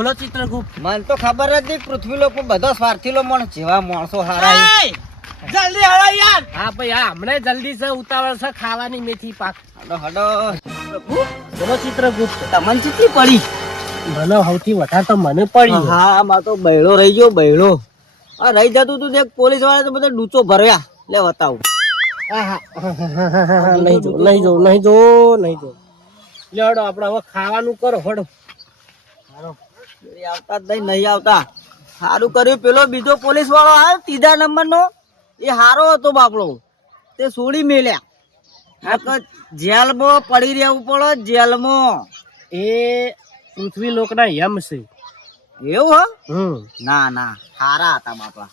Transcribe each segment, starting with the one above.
બોલો ચિત્રગુપ્ત. મને તો ખબર જ નહીં પૃથ્વી લોકો બધા સ્વાર્થીલો માણસ જેવા માણસો હારા જલ્દી હળો યાર! હા ભાઈ હા હમણાં જલ્દી છે ઉતાવળ છે ખાવાની મેથી પાક. હડો હડો. બોલો ચિત્રગુપ્ત. તમને ચીટલી પડી? મને સૌથી વધારે તો મને પડી હા માં તો બૈળો રહી ગયો બૈળો. આ રહી જતું તું દેખ પોલીસવાળા તો બધા ડૂચો ભર્યા. લે બતાવ. નહીં જો નહીં જો નહીં જો નહીં જો. લેડો આપણે હવે ખાવાનું કરો હડો. આવતા જ નહીં નહીં આવતા. સારું કર્યું. પેલો બીજો પોલીસ વાળો આવ્યો ત્રીજા નંબર એ હારો હતો બાપડો. તે છોડી મેલ્યા. જેલમાં પડી રહેવું પડે જેલમાં. એ પૃથ્વી લોકના યમ છે. એવું હો? હમ. ના ના. હારા હતા બાપા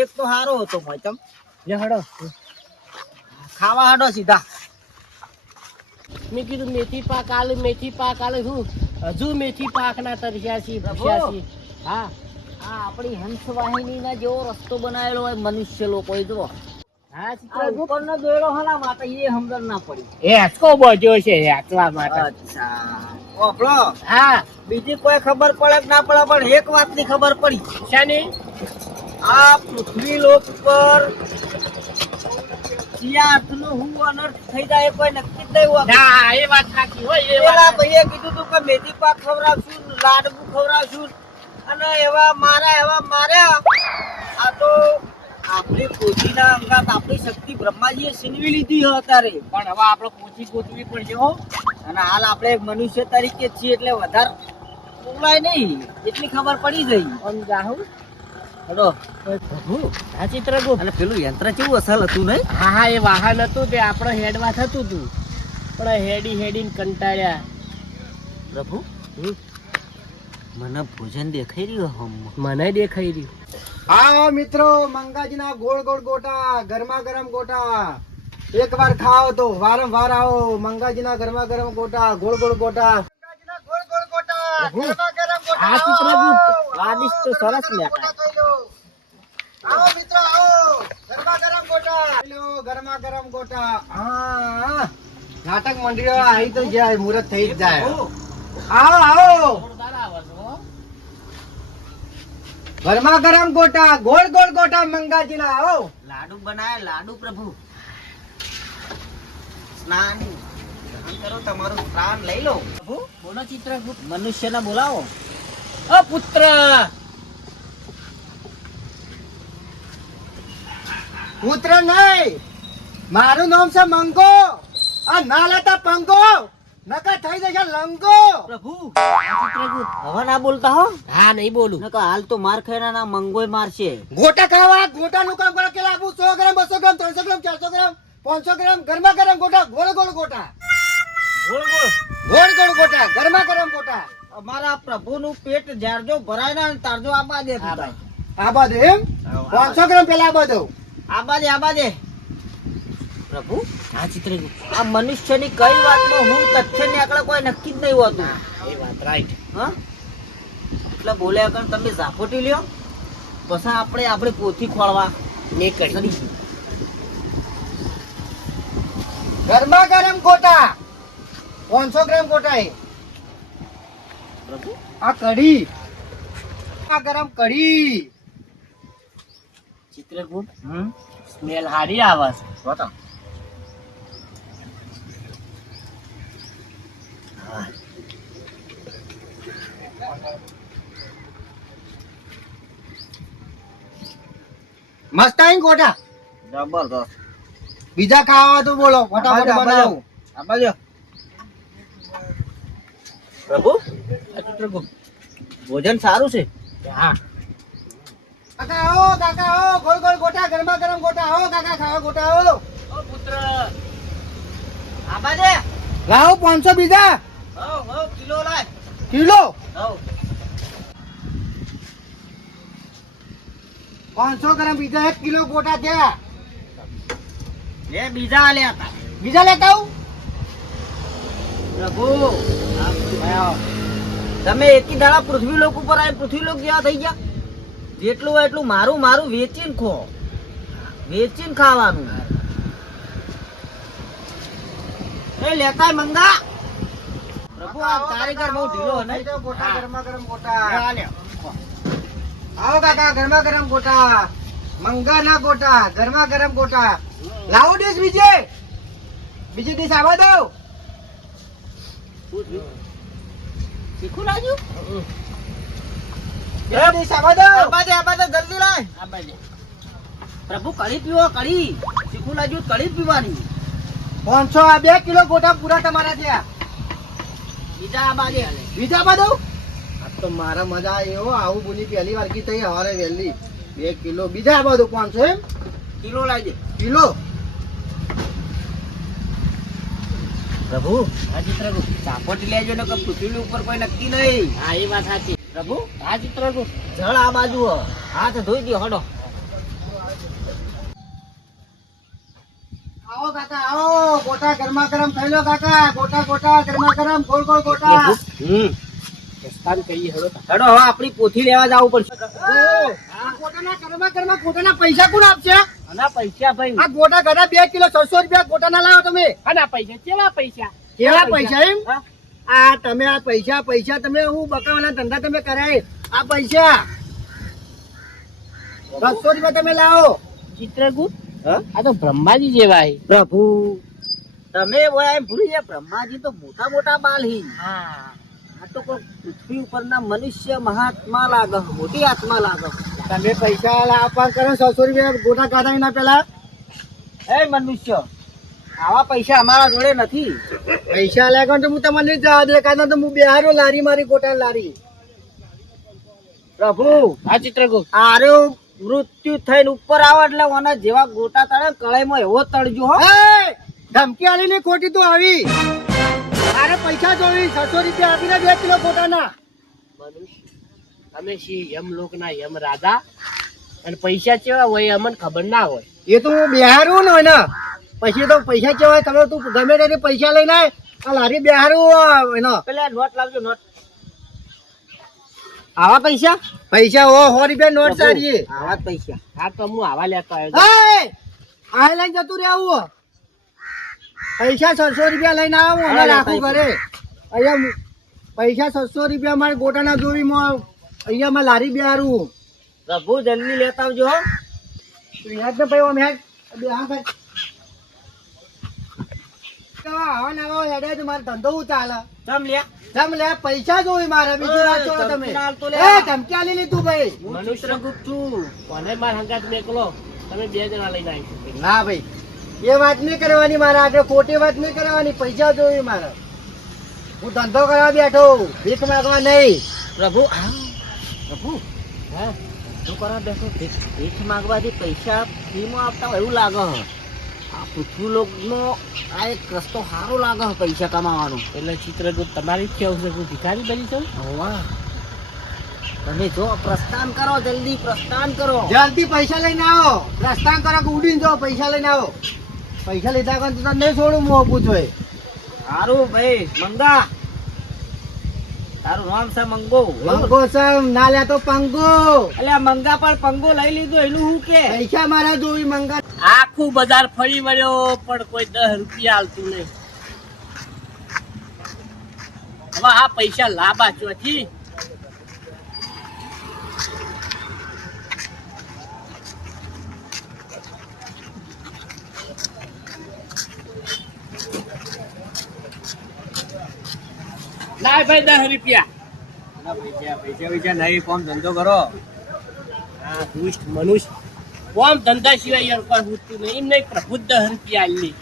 એક તો હારો હતો મોચમ હડો ખાવા હાડો સીધા. મેં કીધું મેથી પાક આલે મેથી પાક આલે શું? હજુ મેથી પાકના તરસ્યા છીએ ભૂખ્યા છીએ હા. આ આપણી હંસવાહિની ના જેવો રસ્તો બનાવેલો હોય મનુષ્ય લોકો જો હા ઉપરનો દોયડો હના માટે એ સમજણ ના પડી. હેચકો બોજ્યો છે હેચવા માટે. અચ્છા. હા. બીજી કોઈ ખબર પડે કે ના પડે પણ એક વાતની ખબર પડી. શાની? આ પૃથ્વી લોક પર સિયાર્થનો હું અનર્થ થઈ જાય એ કોઈ નક્કી જ નહીં ના એ વાત સાચી હોય એ પેલા ભાઈએ કીધું તું કે મેથી પાક ખવડાવશું લાડુ ખવડાવશું અને એવા મારા એવા માર્યા. આ તો આપણી પોતીના અંગાત આપણી શક્તિ બ્રહ્માજીએ છીનવી લીધી અત્યારે. પણ હવે આપણે પોચી ગોતવી પડશે હો. અને હાલ આપણે એક મનુષ્ય તરીકે છીએ એટલે વધારે બોલાય નહીં. એટલી ખબર પડી ગઈ. આમ જાહું હેલો. પ્રભુ આ ચિત્રગુપ્ત અને પેલું યંત્ર કેવું અસલ હતું નહીં? હા હા એ વાહન હતું તે આપણે હેડવા થતું હતું પણ હેડી હેડીને કંટાળ્યા. પ્રભુ મને ભોજન દેખાઈ રહ્યું હમ. મને દેખાઈ રહ્યું. આવો મિત્રો મંગાજીના ગોળ ગોળ ગોટા ગરમા ગરમ ગોટા. એક વાર ખાઓ તો વારંવાર આવો. મંગાજીના ગરમા ગરમ ગોટા ગોળ ગોળ ગોટા. આ ચિત્રગુપ્ત સ્વાદિષ્ટ તો સરસ લેખાય આવો મિત્રો આવો. ગરમા ગરમ ગોટા. લો ગરમા ગરમ ગોટા. હા. નાટક મંડળીઓ આવી તો જાય મુહૂર્ત થઈ જ જાય. આવો આવો. ગરમા ગરમ ગોટા ગોળ ગોળ ગોટા મંગાજીના આવો. લાડુ બનાય લાડુ પ્રભુ. સ્નાન. કરો તમારું સ્નાન લઈ લો. પ્રભુ? બોલો ચિત્રગુપ્ત મનુષ્યને બોલાવો. અ પુત્ર! પુત્ર નહીં. મારું નામ છે મંગો. આ ના લેતા પંગો. નકા થઈ જશે લંગો. પ્રભુ આ હવે ના બોલતા હો. હા નહીં બોલું. નકા હાલ તો માર ખાયના ના મંગોય મારશે. ગોટા ખાવા ગોટા નું કામ કરો કેલા આપું સો ગ્રામ બસો ગ્રામ ત્રણસો ગ્રામ ચારસો ગ્રામ પાંચસો ગ્રામ ગરમા ગરમ ગોટા ગોળ ગોળ ગોટા. ગોળ ગોળ? ગોળ ગોળ ગોટા ગરમા ગરમ ગોટા. અમારા પ્રભુનું પેટ જારજો ભરાય ના તારજો આબા દે આબા દે એમ? પાંચસો ગ્રામ પેલા આબા બધું આબા દે આબા દે પ્રભુ હા ચિત્રગુપ્ત આ મનુષ્યની કઈ વાતમાં હું તથ્યની આકડા કોઈ નક્કી જ નહીં હોતું. એ વાત રાઈટ હા? એટલે બોલ્યા કર તમે ઝાપોટી લ્યો પછી આપણે આપણે પોથી ખોળવા નીકળી. ગરમા ગરમ ખોટા પાંચસો ગ્રામ ખોટા એ. પ્રભુ? આ કઢી. આ ગરમ કઢી. ચિત્રગુપ્ત હમ? સ્મેલ હારી આવે છે. બતાવ મસ્ત આઈ ગોટા. જબરદસ્ત. બીજા ખાવા તો બોલો ફટાફટ બનાવો. આબાજો આબા પ્રભુ આ ભોજન સારું છે? કાકા આવો ગોળ ગોળ ગોટા ગરમા ગરમ ગોટા આવો કાકા ખાવા ગોટા આવો ઓ પુત્ર આબા દે લાવો પાંચસો બીજા. હો હો કિલો લાય. કિલો? હો 500 ગ્રામ બીજા 1 કિલો ગોટા થયા. લે બીજા લે હતા બીજા લેતા હું પ્રભુ તમે એકી દાડા પૃથ્વી લોક ઉપર આવી પૃથ્વી લોક જેવા થઈ ગયા? જેટલું હોય એટલું મારું મારું વેચીને ખો. વેચીને ખાવાનું. એ લેતા મંગા. પ્રભુ આ કારીગર બહુ ઢીલો ને. ગોટા ગરમા ગરમ ગોટા. આવો કાકા ગરમા ગરમ ગોટા. મંગાના ગોટા ગરમા ગરમ ગોટા. લાવો ડીશ બીજે. બીજી ડીશ આવવા દો. શીખું લાગ્યું બીજી ડીશ આવવા દો આબાદે આબાદે જલ્દી લાય આ બાજુ. પ્રભુ કઢી પીવો કઢી. શીખું લાગ્યું કઢી પીવાની. પાંચસો આ બે કિલો ગોટા પૂરા તમારા થયા. બીજા બાજે બીજા બાજુ? આ તો મારા મજા એવો આવું બોલી પહેલી વાર કી થઈ હવારે વહેલી. બે કિલો. બીજા બધું પાંચસો એમ? Kilo લાવજે kilo? પ્રભુ હાજી પ્રભુ ચાપટ લેજો ને કે પૃથ્વી ઉપર કોઈ નક્કી નહીં. હા એ વાત સાચી. પ્રભુ હા ચિત્રગુપ્ત જળ આ બાજુ. હાથ ધોઈ દો હડો. આવો કાકા આવો. ગોટા ગરમા ગરમ થઈ કાકા. ગોટા ગોટા ગરમા ગરમ. ગોળ ગોળ ગોટા. હમ. સ્થાન કહીએ હવે તો. હવે આપણી પોથી લેવા જવું પડશે. ગોટાના ગરમા ગરમા ગોટાના પૈસા કોણ આપશે? અને પૈસા ભાઈ. આ ગોટા ઘણા બે કિલો છસો રૂપિયા ગોટાના લાવો તમે. અને પૈસા? કેવા પૈસા? કેવા પૈસા એમ? આ તમે આ પૈસા પૈસા તમે હું બકાવાના ધંધા તમે કરાય. આ પૈસા. બસો રૂપિયા તમે લાવો. ચિત્રગુપ્ત? આ તો બ્રહ્માજી જેવા પ્રભુ તમે ભૂલી જાય બ્રહ્માજી તો મોટા મોટા બાલ હી. આ તો કોઈ પૃથ્વી ઉપરના મનુષ્ય મહાત્મા લાગે મોટી આત્મા લાગે. તમે પૈસા આપવા કરો છસો રૂપિયા ગોટા કાઢાવી ના પેલા. હે મનુષ્ય આવા પૈસા અમારા જોડે નથી. પૈસા લાગો તો હું તમને જવા દે કાઢો તો હું બિહારો લારી મારી ગોટા લારી. પ્રભુ આ ચિત્રગુપ્ત. આરે મૃત્યુ થઈને ઉપર આવે એટલે ઓના જેવા ગોટા તળે કળાઈમાં એવો તળજો હો. ધમકી આલી ને ખોટી તો આવી. આરે પૈસા જોવી છસો રૂપિયા આપીને બે કિલો ગોટાના. મનુષ્ય અમે શી યમ લોકના યમ રાજા અને પૈસા કેવા હોય અમને ખબર ના હોય. એ તો હું બિહારું ને ને પછી તો પૈસા કેવાય તમે તું ગમે તેને પૈસા લઈને આ લારી બિહારું એનો. પેલા નોટ લાવજો નોટ. આવા પૈસા? પૈસા ઓ સો રૂપિયા નોટ સારી આવા પૈસા. હા તો હું આવા લેતો આવ્યો. આ લઈને જતું રહેવું પૈસા છસો રૂપિયા લઈને આવું અને રાખું ઘરે. અહીંયા પૈસા છસો રૂપિયા મારે ગોટાના જોવી માં અહીંયા માં લારી બિહારું. પ્રભુ જલ્દી લેતા આવજો યાદ ને ભાઈ હેડ બે હા ભાઈ. આવા ને હેડે તો મારો ધંધો હું ચાલે? ચમ લ્યા તમ લે પૈસા જોઈ મારે બીજું ના છો તમે. ધમકી ના આલતો લે. એ ધમકી આલી લીધું ભાઈ. હું ચિત્રગુપ્ત છું. કોને માર હંગાત મેકલો? તમે બે જણા લઈને આવી ના ભાઈ. એ વાત નહીં કરવાની મારે આગળ ખોટી વાત નહીં કરવાની પૈસા જોઈ મારે. હું ધંધો કરવા બેઠો ભીખ માગવા નહીં. પ્રભુ આ, પ્રભુ હા. શું કરવા બેઠો ભીખ માગવાથી પૈસા ફ્રીમાં આપતા હોય એવું લાગે. આ પૃથ્વી આ એક રસ્તો સારો લાગે છે પૈસા કમાવાનો. એટલે ચિત્રગુપ્ત તમારી જ કહેવું છે હું ભિખારી બની જાઉં હોવા. તમે જો પ્રસ્થાન કરો જલ્દી પ્રસ્થાન કરો. જલ્દી પૈસા લઈને આવો. પ્રસ્થાન કરો કે ઉડીને જો પૈસા લઈને આવો. પૈસા લીધા કોણ તો નહીં છોડું હું પૂછો સારું ભાઈ મંગા. તારું નામ છે મંગો. મંગો સમ ના લે તો પંગો. એટલે આ મંગા પણ પંગો લઈ લીધો એનું શું કે? પૈસા મારા જોઈ મંગા આખું બજાર ફરી વળ્યો, પણ કોઈ દસ રૂપિયા હાલતું નહીં. હવે આ પૈસા લાંબા ચોથી. લાય ભાઈ દસ રૂપિયા. પૈસા પૈસા નહીં કોમ ધંધો કરો. આ દુષ્ટ મનુષ્ય. કોમ ધંધા સિવાય યાર કોઈ હોતું નહીં. એમને પ્રબુદ્ધ રૂપિયા આલી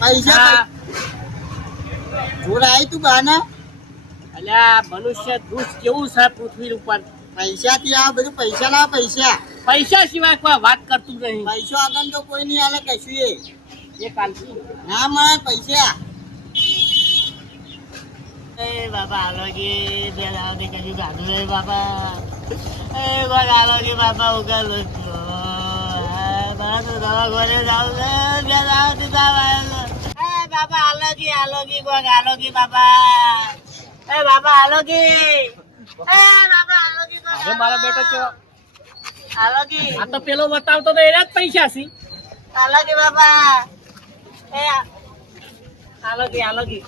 પૈસા જોડાય તું બાના? અલ્યા મનુષ્ય દુષ્ટ કેવું છે પૃથ્વી ઉપર? પૈસા થી આ બધું પૈસા ના પૈસા. પૈસા સિવાય કોઈ વાત કરતું નહીં. પૈસો આગળ તો કોઈ નહીં આલે કશું એ એ કાલથી. ના મળે પૈસા. એ બાબા કે બે કશું ગાધું બાબા એ કોઈ આલોજી બાપા ઉગાલો છો. મારા તો દવાખાને જાવ બે દાવ તાવ એ આલોજી કોઈ આલોજી બાપા એ બાપા આલોજી એ બાપા આલોજી કોઈ અરે મારો બેટો છે. આલોજી આ તો પેલો બતાવતો તો એના જ પૈસા છે. આલોજી બાબા. એ આલોજી આલોજી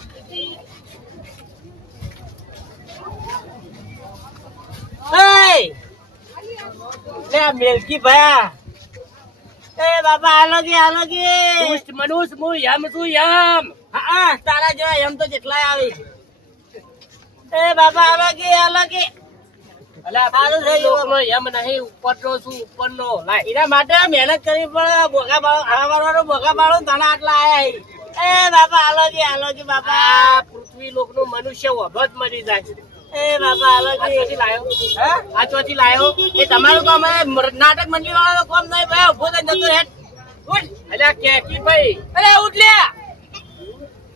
Hey! લે આ ભાઈ એ બાપા આલોગી આલોગી દુષ્ટ મનુષ્ય હું યમ છું યમ. હા તારા જેવા એમ તો જેટલાય આવી. એ બાપા આલોગી આલોગી છે છું મનુષ્ય વભો મરી જાય એ બાપા આ ચોથી લાયો. હા? આ ચોથી લાયો. એ તમારું કામ નાટક મંડળી વાળા કામ નહીં ભાઈ ઊભો થઈ જતો હેડ ઉઠ. અલ્યા કેકી ભાઈ. અરે ઉઠ લે.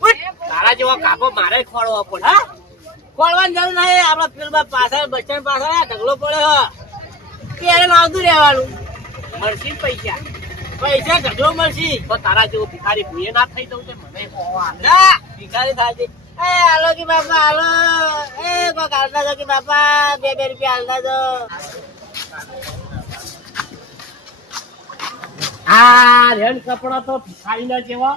ઉઠ. તારા જેવો કાપો મારે ખોળવો પડે હા? ખોલવાની જરૂર નહીં. આપડા પેલા પાછળ બસ સ્ટેન્ડ પાછળ ઢગલો પડ્યો ત્યારે આવતું રહેવાનું? મળશે પૈસા. પૈસા ઢગલો મળશે. તો તારા જેવો ભિખારી ભૂયે ના થઈ જવું છે મને ભિખારી થાય છે. એ હાલો કે બાપા હાલો. એ કોક હાલતા જો કે બાપા બે બે રૂપિયા હાલતા જો. આ રેન કપડા તો ભિખારી ના જેવા.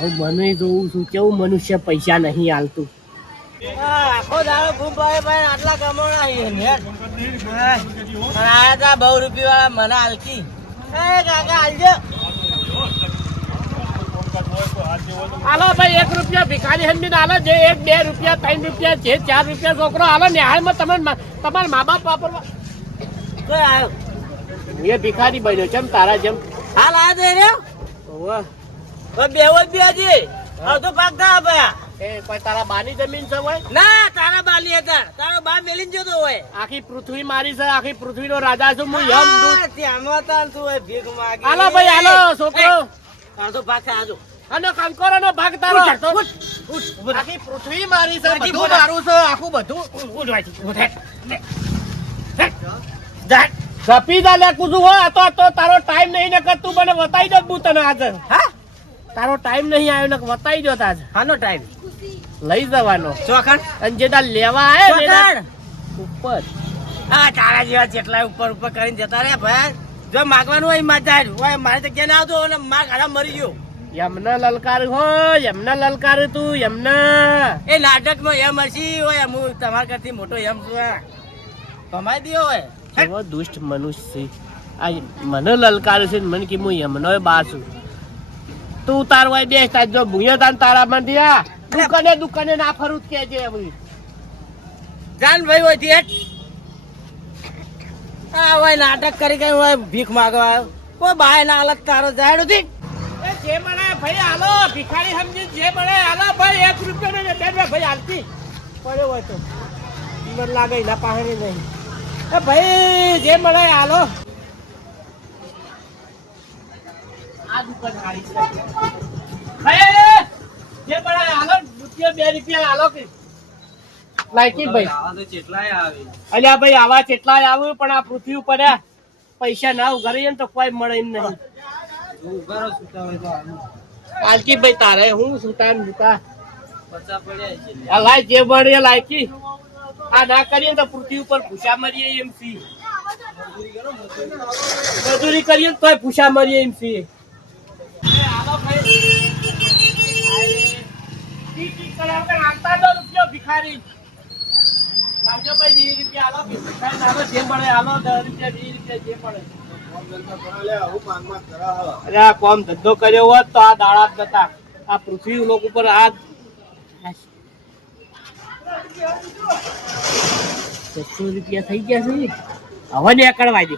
હું મને જોઉં છું કેવું મનુષ્ય પૈસા નહીં હાલતું. આખો દાડો ઘૂમ ભાઈ ભાઈ આટલા કમાણા બહુ રૂપિયા વાળા મને હાલકી હાલો ભાઈ એક રૂપિયા ભિખારી હંડીને હાલો. જે એક બે રૂપિયા ત્રણ રૂપિયા જે ચાર રૂપિયા છોકરો હાલો નિહાળમાં તમે તમારા મા બાપ વાપરવા. કોઈ આવ્યો? એ ભિખારી બન્યો છે તારા જેમ. હાલ આ દે રે બેવો જ બે હજી. અડધો પાક થા ભયા એ કોઈ તારા બાની જમીન છે હોય? ના તારા બાલી હતા તારો બા મેલીને જતો હોય. આખી પૃથ્વી મારી છે આખી પૃથ્વીનો રાજા છું હું યમ દૂત ત્યાંમાં તાન તું હોય ભીખ માગી. હાલો ભાઈ હાલો છોકરો. અડધો ભાગ થા આજો આનો કંકોરાનો ભાગ તારો. આખી પૃથ્વી મારી છે બધું મારું છે આખું બધું. ઉઠ વાંચી, ઉઠ, હેઠ, લે. હો આ તો તારો ટાઈમ નહીં ને તું મને બતાવી દઉં તને આજે. હા? તારો ટાઈમ નહીં આવ્યો ને બતાવી દો તાજ. હાનો ટાઈમ લઈ જવાનો. ચોખણ? અને જે તાર લેવા આવે ઉપર. હા તારા જેવા જેટલા ઉપર ઉપર કરીને જતા રહ્યા ભાઈ. જો માગવાનું હોય મજા જાય હોય મારી જગ્યા ના આવતો અને માર ગાડા મરી ગયો. એમના લલકાર હો યમના લલકાર તું એમના એ નાટકમાં એમ હશી હોય હું તમારા કરતી મોટો એમ છું. કમાઈ દો હોય દુષ્ટ મનુષ્ય છે. આ મને લલકાર છે ને મને કે હું એમનો બા છું. તું તાર વાય બેસ તાર જો ભૂયા તાન તારા મંડિયા દુકાને દુકાને ના ફરું કે જે હવે. જાન ભાઈ હોય હેઠ. આ હોય નાટક કરી કરી હોય ભીખ માંગવા આવ્યો. કોઈ બાય ના હાલત તારો જાહેર હતી એ જે મળે ભાઈ હાલો. ભિખારી સમજી જે મળે હાલો ભાઈ એક રૂપિયો ને બે ભાઈ હાલતી. પડ્યો હોય તો. મને લાગે એના પાસે નહીં. એ ભાઈ જે મળે હાલો. આ દુકાન હારી છે. જે પણ આલો રૂપિયા બે રૂપિયા આલો કે. લાયકી ભાઈ. અલ્યા ભાઈ આવા કેટલાય આવે પણ આ પૃથ્વી ઉપર પૈસા ના ઉઘારીએ ને તો કોઈ મળે એમ નહીં. પાલકી ભાઈ તારે હું સુતા સુતા? આ લાય જે મળે લાયકી. આ ના કરીએ તો પૃથ્વી ઉપર ભૂસા મરીએ એમ સી મજૂરી કરીએ તો તોય ભૂસા મરીએ એમ સી ભિખારી. લાવજો ભાઈ વીસ રૂપિયા આલો જે મળે, આલો દસ રૂપિયા જે મળે. આ કોમ ધંધો કર્યો હોત તો આ દાડા જ નતા. આ પૃથ્વી લોક ઉપર આ રૂપિયા થઈ ગયા છે હવે ને કડવા દે